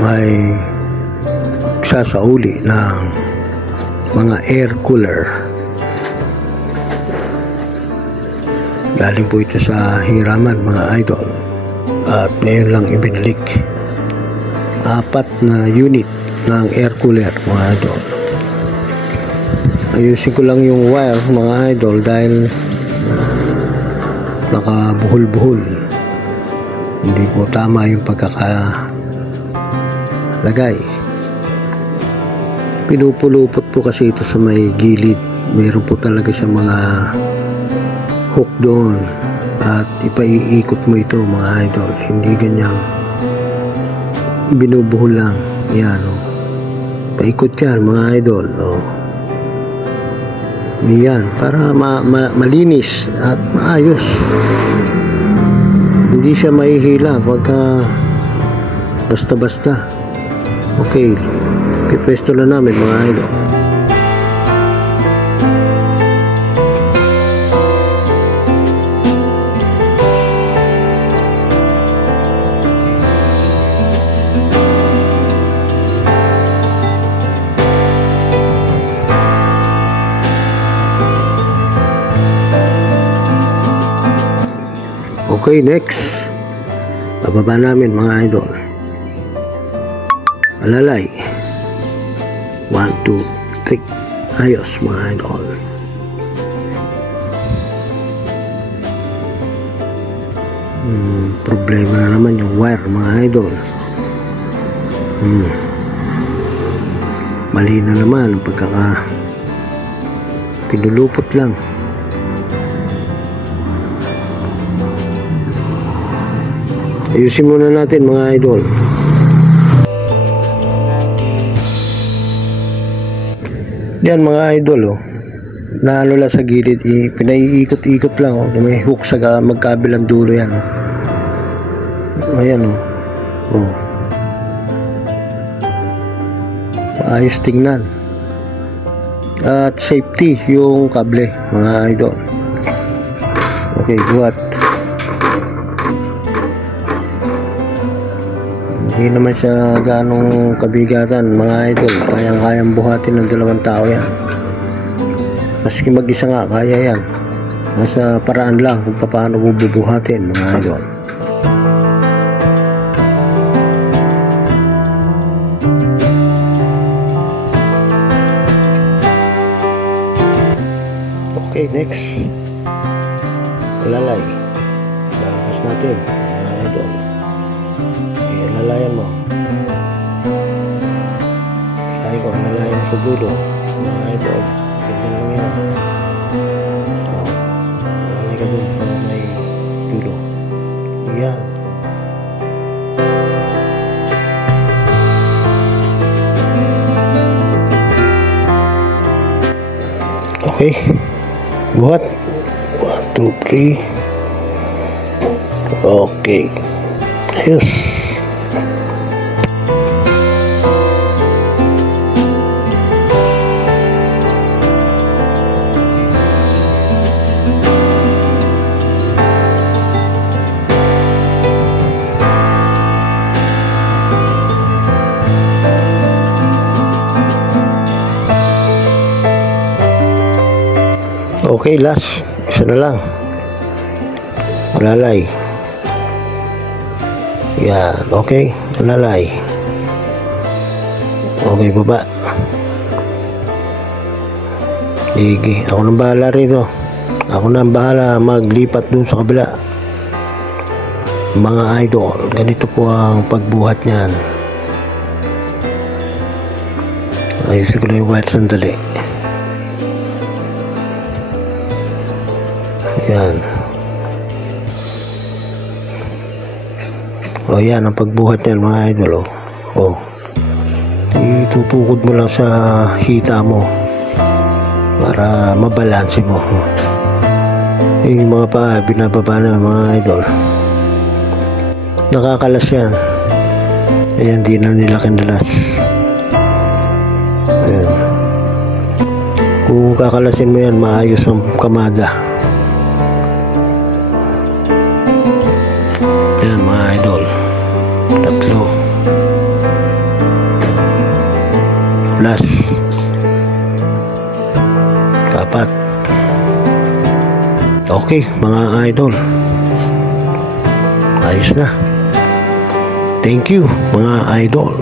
may sasauli ng mga air cooler. Galing po ito sa hiraman mga idol, at ngayon lang ibinalik. 4 na unit ng air cooler mga idol. Ayusin ko lang yung wire mga idol dahil nakabuhol-buhol. Hindi po tama yung pagkakalagay. Pinupulupot po kasi ito sa may gilid. Meron po talaga siya mga hook doon, at ipaiikot mo ito mga idol. Hindi ganyang binubuhol lang. Yan o. Paikot yan mga idol o. Yan, para malinis at maayos. Hindi siya mahihila pagka basta-basta. Okay, pipwesto na namin mga idol. Okay, next. Bababa namin mga idol. Alalay. 1, 2, 3. Ayos mga idol. Problema na naman yung wire mga idol. Mali na naman ang pinulupot lang. Ayusin muna natin mga idol. Yan mga idol na ano lang sa gilid, pinaiikot-ikot lang may hook sa magkabilang dulo yan ayan maayos tingnan at safety yung kable mga idol. Okay, buhat. Hindi naman siya ganong kabigatan mga idol. Kayang-kayang buhatin ng 2 tao yan. Maski mag-isa nga kaya yan. Nasa paraan lang kung paano bubuhatin mga idol. Okay, next. Alalay. Lalabas natin mga idol. Alalayan mo. Sabi ko, alalayan mo sa dulo. Mga idol, ganyan lang yan. Alalay ka dun sa may dulo. Yan. Okay. Buhat. 1, 2, 3. Okay. Ayos. Okay, last. Isa na lang. Alalay. Yan. Okay. Alalay. Okay, baba. Sige. Ako nang bahala rito. Ako nang bahala maglipat dun sa kabila. Mga idol, ganito po ang pagbuhat niyan. Ayusin ko lang yung wire sandali. Yan. O yan ang pagbuhat niyan mga idol. O. Itutukod mo lang sa hita mo para mabalanse mo. Yung mga paa binababa na mga idol. Nakakalas yan. Ayan, di na nila kinalas. Ayan. Kung kakalasin mo yan, maayos ang kamada. Ayan mga idol. 3. Okay, mga idol. Ayos na. Thank you, mga idol.